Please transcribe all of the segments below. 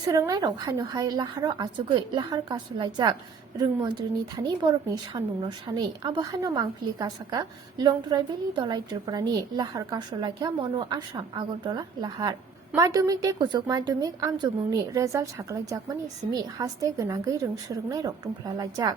Swrwng rok haino hai Laharo achugui Lahar Kasulaijak Rwng montrini thani borokni sanmung no sanui abo haino mangpili kasaka longtrai beli dolai triprani Lahar Kasulaijak Manu Assam Agartala Lahar Madhyamik te kuchuk madhyamik amjumungni result saklaijakmani simi haste gönangui Rwng Swrwng rok tungphlalaijak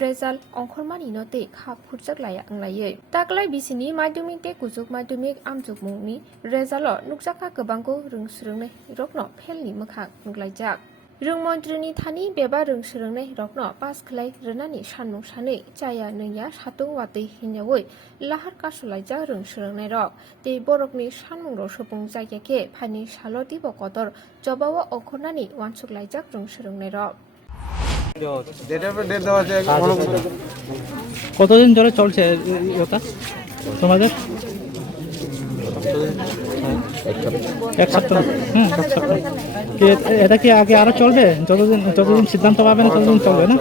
result ongkhormani no te khap khurjaklaya anglaiयै taklai bisini madhyamik te kuchuk madhyamik amjumungni result nukjaka gobangko Rwng Swrwng rokno phelni mokhak nuglaijak Rwng montrini thani beba Rwng Swrwng rokno pass khlai rwnani sanmung sanui chaya nungya satung watui hinyawi Lahar Kasulaijak Rwng Swrwng rok tei borokni sanmung rok supung jaiyake phani saloti bo kotor jobao okhornani wansuklaijak Rwng Swrwng rok কতদিন ধরে চলছে এটা তোমাদের এক সপ্তাহ এটা কি আগে আরো চলবে যতদিন সিদ্ধান্ত পাবে না ততদিন চলবে না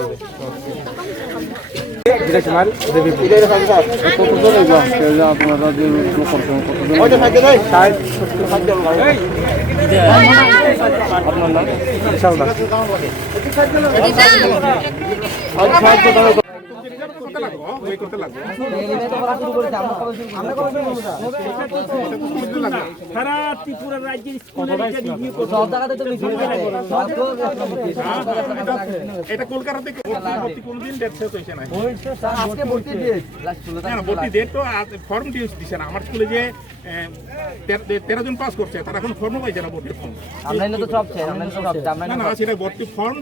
সারা ত্রিপুরা রাজ্যের স্কুলে এটা কলকাতা থেকে কোনদিন ডেট শেষ হয়েছে না আজকে ভর্তি ডেট তো ফর্ম দিয়েছে না আমার স্কুলে যে 13 জন পাস করছে তারা এখন ফর্ম পাইছে না ভর্তি ফর্ম না সেটা ভর্তি ফর্ম